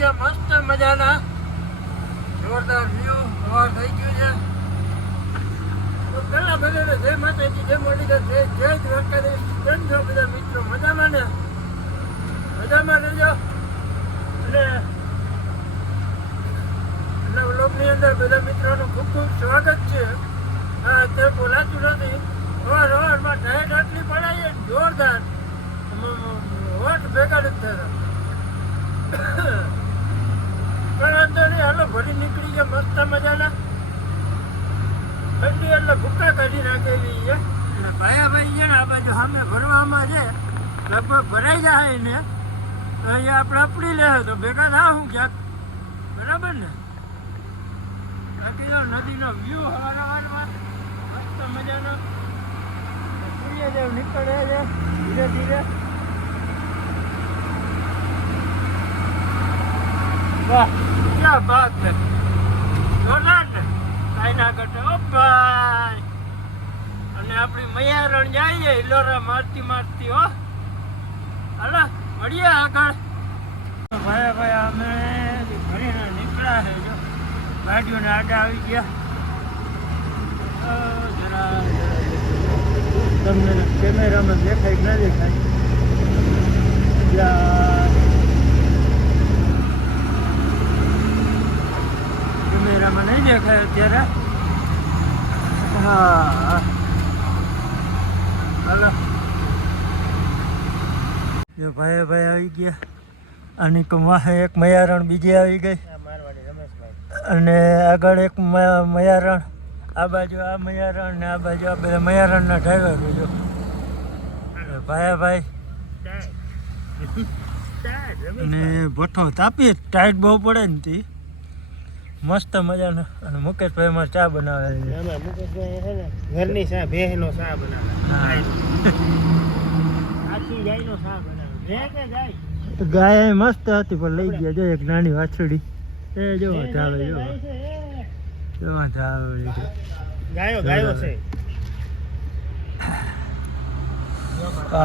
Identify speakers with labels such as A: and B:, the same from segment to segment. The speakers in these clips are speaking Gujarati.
A: ગયા મસ્ત મજાના જોરદાર વ્યૂ સવાર થઈ ગયું છે. તો પેલા બધાને જય માતાજી, જય મોડીગર જય જય દ્વારકાધીશ કેમ છો બધા મિત્રો મજામાં ને મજામાં રહેજો અને અને વ્લોગની અંદર બધા મિત્રોનું ખૂબ ખૂબ સ્વાગત છે હા અત્યારે બોલાતું નથી અવાર અવારમાં ડાયટ આટલી પડાય છે ને જોરદાર વોટ ભેગા નથી થતા પણ વાંધો નહીં હાલો ભરી નીકળી ગયા, મસ્ત મજાના. ઠંડી એટલે ભૂકા કાઢી નાખેલી છે. ભાઈ છે ને આ બાજુ સામે ભરવામાં છે. લગભગ ભરાઈ જાય ને અહીંયા આપણે આપડી લે તો ભેગા ના હું ક્યાંક. બરાબર ને? બાકી નદીનો વ્યૂ હવાર હવારમાં મસ્ત મજાનો. સૂર્યદેવ નીકળે છે, ધીરે ધીરે. વાહ. ક્યાં બાત છે જોરદાર ને કાંઈ ના ઘટે ઓ ભાઈ. અને આપણી મૈયારણ જઈએ ઇલોરા મારતી મારતી, હો. હાલો, મળીએ આગળ. ભાઈ ભાઈ, અમે ભરીને નીકળ્યા છે, જો. ગાડીઓને આડા આવી ગયા. તમને કેમેરામાં દેખાય ના દેખાય યા. કેમેરામાં નહીં દેખાય અત્યારે. હા. હાલો. જો ભાઈ ભાઈ આવી ગયા. અને કમાહે એક મયારણ બીજી આવી ગઈ. અને આગળ એક મયારણ. આ બાજુ આ મયારણ ને આ બાજુ આ બધા મયારણના ડ્રાઈવર જો. ભાઈ. ભાઈ અને ભઠ્ઠો તાપી ટાઈટ બહુ પડે ને તી. મસ્ત મજાનો. અને મુકેશભાઈ માં ચા બનાવે છે.
B: મુકેશભાઈ છે ને ઘરની ચા ભેહનો ચા બનાવે. આખી ગાયનો ચા બનાવે. ભેહ કે ગાય.
A: ગાય મસ્ત હતી પણ લઈ ગયા. જો એક નાની વાછડી એ જો ચાલે જો. જો ધાવે
B: ગાયો ગાયો છે.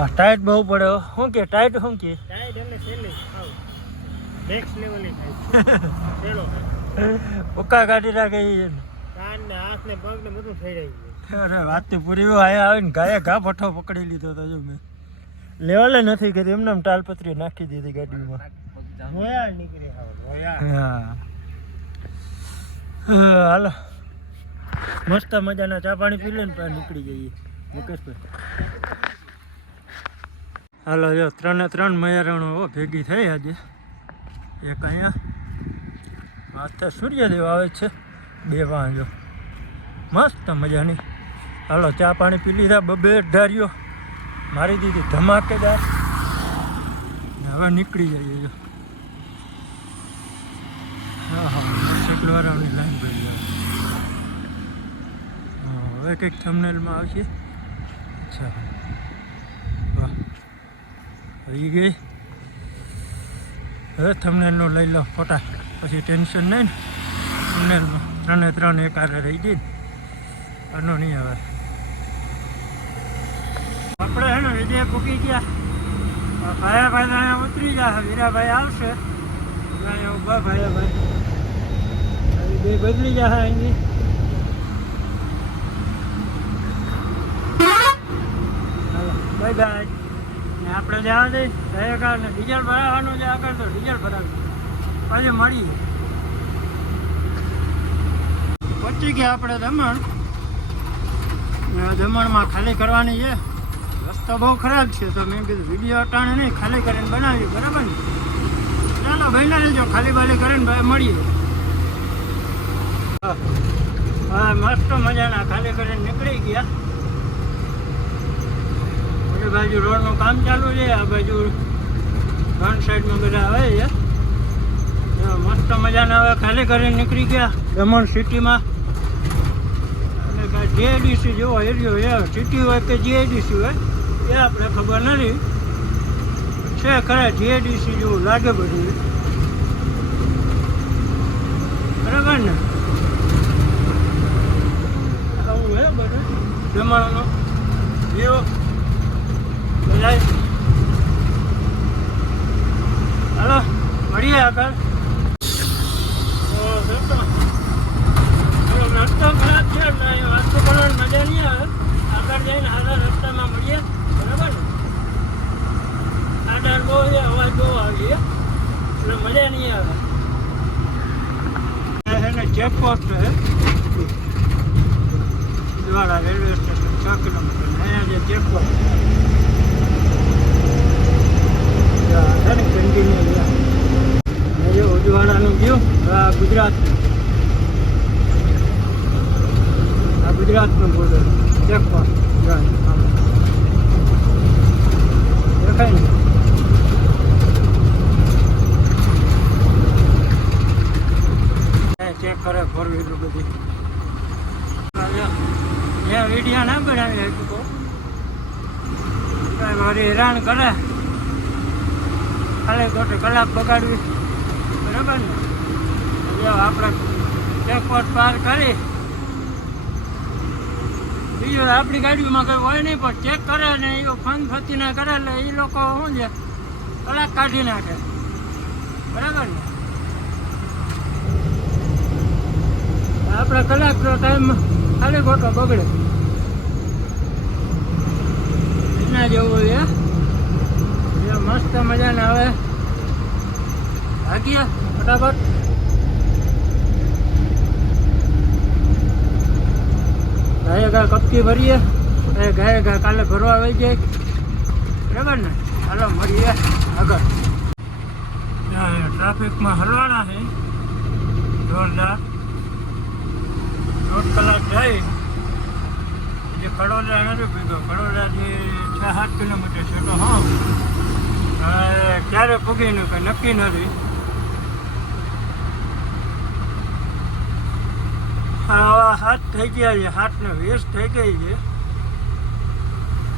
A: ટાઈટ બહુ પડે શું કે ટાઈટ શું કે?
B: ટાઈટ એટલે છેલ્લે આવ નેક્સ્ટ લેવલે થાય. છેલ્લો
A: ઉકા કાઢી નાખે ઈ.
B: કાન ને હાથ ને પગ ને બધું થઈ રહ્યું
A: અરે વાત તો પૂરી આયા આવીને ગાયે ઘા ભઠ્ઠો પકડી લીધો તો જો મેં. લેવલે નથી કરી એમને એમ તાલપત્રી નાખી દીધી ગાડીમાં.
B: નીકળી
A: હા. હાલો. મસ્ત મજાના ચા પાણી પી લઈને પણ નીકળી જઈએ. મુકેશભાઈ. હાલો જો ત્રણે ત્રણ મયારણો ભેગી થઈ આજે. એક અહીંયા. અત્યારે સૂર્યદેવ આવે છે. બે વાંજો. મસ્ત મજાની. હાલો, ચા પાણી પી લીધા બબે ધાર્યો. મારી દીધી ધમાકેદાર. હવે નીકળી જઈએ જો. હા હા મોટરસાઇકલ લાઈન ભરી હવે કંઈક થમનેલમાં આવશે. અચ્છા. વાહ. આવી ગઈ. હવે થમનેલનો લઈ લો ફોટા. પછી ટેન્શન નહીં. ને ત્રણે ત્રણ એક હારે રહી ગઈ. આનો નહીં આવે. આપણે હે ને વિજય પૂકી ગયા. ભાયા ભાઈ અહીંયા ઉતરી ગયા વીરાભાઈ આવશે. અહીંયા ઊભા ભાયા ભાઈ બે બદલી ગયા અહીંની બાય બાય આપણે જવા દઈ ડીઝલ ભરાવાનું છે આગળ તો ડીઝલ ભરાવી પછી મળીએ પહોંચી ગયા આપણે દમણ. દમણમાં ખાલી કરવાની છે. રસ્તો બહુ ખરાબ છે, તો મેં કીધું વીડિયો અટાણે નહીં, ખાલી કરીને બનાવી બરાબર ને? ચાલો ભાઈ લેજો ખાલી બાલી કરીને ભાઈ મળીએ. હા, મસ્ત મજાના, ખાલી કરીને નીકળી ગયા. ઓલી બાજુ રોડનું કામ ચાલુ છે, આ બાજુ ફ્રન્ટ સાઈડમાં બધા આવે છે. મસ્ત મજાના હવે ખાલી કરીને નીકળી ગયા દમણ સિટીમાં. અને જીઆઈડીસી જેવો એરિયો એ સિટી હોય કે જીઆઈડીસી હોય, એ આપણે ખબર નથી. છે ખરા જીઆઈડીસી જેવું લાગે બધું. બરાબર ને? આવું હે બધું જમાવાનો એવો બધા હાલો, મળીએ આગળ રસ્તો ખરાબ છે ને એ વાસ્તુ કરવાની મજા નહીં આવે આગળ બહુ એટલે મજા નહીં ચેકપોસ્ટ દ્વારા રેલવે સ્ટેશન છ. કિલોમીટર. અહીંયા જે ચેકપોસ્ટ છે. ગુજરાત આ ગુજરાતનું બોર્ડર ચેકપોસ્ટ દેખાય ને? ચેક કરે ફોર વ્હીલર બધી. એ વીડિયો ના બનાવી શકો મારી હેરાન કરે. ખાલી ખોટી કલાક બગાડવી. બરાબર ને? જો આપણે ચેકપોસ્ટ પાર કરી. બીજું આપણી ગાડીમાં કંઈ હોય નહીં, પણ ચેક કરે ને એ ફંગ ફતી ના કરે એટલે એ લોકો શું છે, કલાક કાઢી નાખે. બરાબર ને? આપણે કલાકનો ટાઈમ ખાલી ખોટો બગડે. એના જેવું છે. મસ્ત મજાને હવે. ભાગીએ ફટાફટ. ગાય ગા કપકી ભરીએ. એ ગાય ગાય કાલે ભરવા આવી જાય બરાબર ને? ચાલો, મળીએ આગળ. ટ્રાફિકમાં હલવાના છે. જોરદાર. દોઢ કલાક જાય જે કડોદરા નથી પીધો કડોદરાથી છ સાત કિલોમીટર છે તો હા. ક્યારે પૂગીને કંઈ નક્કી નથી હા હાથ થઈ ગયા છે, હાથને વેસ્ટ થઈ ગઈ છે.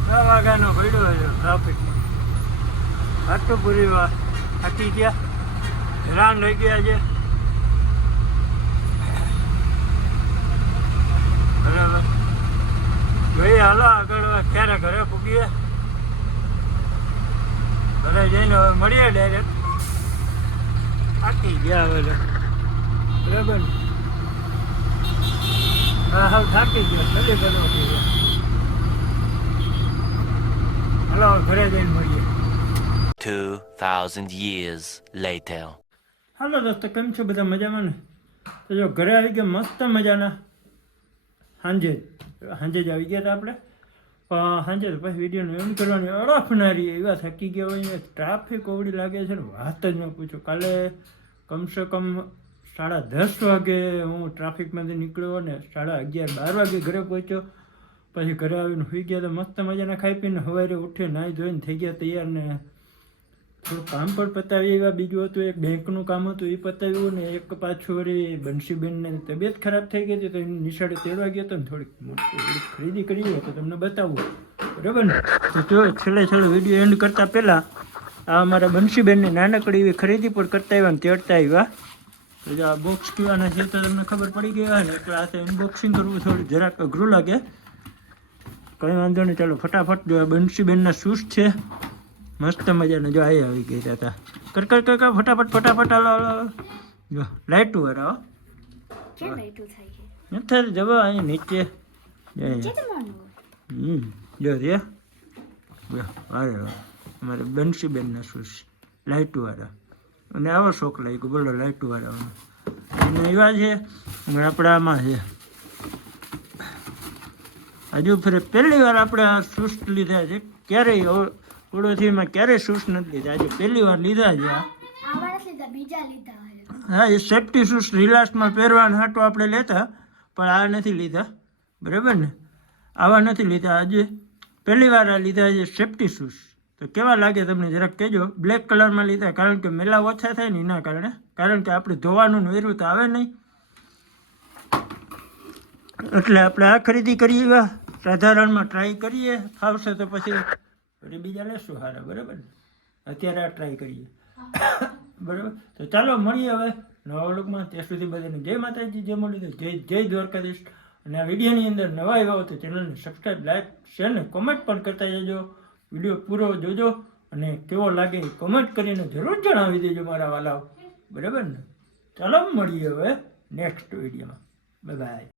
A: છ વાગ્યાનો પડ્યો છે ટ્રાફિકમાં હાટુપુરી હાટી ગયા. હેરાન થઈ ગયા છે. બરાબર. ભાઈ હાલો આગળ ક્યારે ઘરે પૂગીએ? ઘરે જઈને હવે મળીએ ડાયરેક્ટ થાકી ગયા હવે બરાબર હા હા થાકી ગયા ચલી ગયો. હાલો હવે ઘરે જઈને મળીએ.
C: 2,000 years later.
A: હાલો દોસ્તો કેમ છો? બધા મજામાં ને? તો જો ઘરે આવી ગયા મસ્ત મજાના. સાંજે સાંજે જ આવી ગયા હતા આપણે. પણ સાંજે તો પછી વિડીયોને એમ કરવાની અડફનારી એવા થકી ગયા હોય ટ્રાફિક ઓવડી લાગે છે ને વાત જ ન પૂછો. કાલે કમસે કમ સાડા દસ વાગે હું ટ્રાફિકમાંથી નીકળ્યો ને સાડા અગિયાર બાર વાગે ઘરે પહોંચ્યો. પછી ઘરે આવીને સુઈ ગયા તો મસ્ત મજાના ખાઈ પીને સવારે ઉઠી, નાહી ધોઈને થઈ ગયા તૈયાર ને થોડું કામ પણ પતાવી એવા બીજું હતું એક બેંકનું કામ હતું એ પતાવ્યું ને એક પાછું વળી બંશીબેનને તબિયત ખરાબ થઈ ગઈ હતી તો એની નિશાળે તેડવા ગયો હતો ને થોડીક મોટી ખરીદી કરી તો તમને બતાવું. બરાબર ને? તો જો, છેલ્લે છેલ્લે વીડિયો એન્ડ કરતાં પહેલાં આ અમારા બંશીબેનની નાનકડી એવી ખરીદી પણ કરતા આવ્યા ને તેડતા આવ્યા. તો આ બોક્સ કહેવાના છે તો તમને ખબર પડી ગઈ હોય ને એટલે આ અનબોક્સિંગ કરવું થોડું જરાક અઘરું લાગે. કંઈ વાંધો નહીં ચાલો ફટાફટ જો બંસીબેનના શૂઝ છે. મસ્ત મજાના જો આવી આવી ગયા હતા. કર કર કર કર ફટાફટ ફટાફટ હાલો હાલો. જો લાઈટ
D: થાય છે?
A: નથી જવા અહીં નીચે. હમ જો રે જો અરે અમારે બંસીબેનના શૂઝ લાઇટ વાળા. અને આવો શોખ ગયો બોલો લાઇટ વાળાનો અને એવા છે અને આપણે આમાં છે. હજુ ફરે પહેલી વાર આપણે આ શૂઝ લીધા છે. ક્યારેય ઓળોથીમાં ક્યારેય શૂઝ નથી લીધા. આજે પહેલી વાર લીધા છે હા એ સેફટી શૂઝ રિલાક્સમાં પહેરવાના હાટો આપણે લેતા પણ આ નથી લીધા. બરાબર ને? આવા નથી લીધા. આજે પહેલી વાર આ લીધા છે સેફટી શૂઝ તો કેવા લાગે તમને? જરાક કહેજો. બ્લેક કલરમાં લીધા, કારણ કે મેલા ઓછા થાય ને એના કારણે. કારણ કે આપણે ધોવાનું ને તો આવે નહીં. એટલે આપણે આ ખરીદી કરીએ સાધારણમાં ટ્રાય કરીએ. ફાવશે તો પછી પછી બીજા લેશું સારા બરાબર? અત્યારે આ ટ્રાય કરીએ. બરાબર? તો ચાલો, મળીએ હવે નવા લોકમાં ત્યાં સુધી બધાને જય માતાજી, જય મળી જય જય દ્વારકાધીશ. અને આ વિડીયોની અંદર નવા આવ્યા હોય તો ચેનલને સબસ્ક્રાઈબ લાઈક શેર ને કોમેન્ટ પણ કરતા જજો. વીડિયો પૂરો જોજો અને કેવો લાગે કોમેન્ટ કરીને જરૂર જણાવી દેજો મારા વાલાઓ. બરાબર ને? ચાલો મળીએ હવે નેક્સ્ટ વિડીયોમાં બાય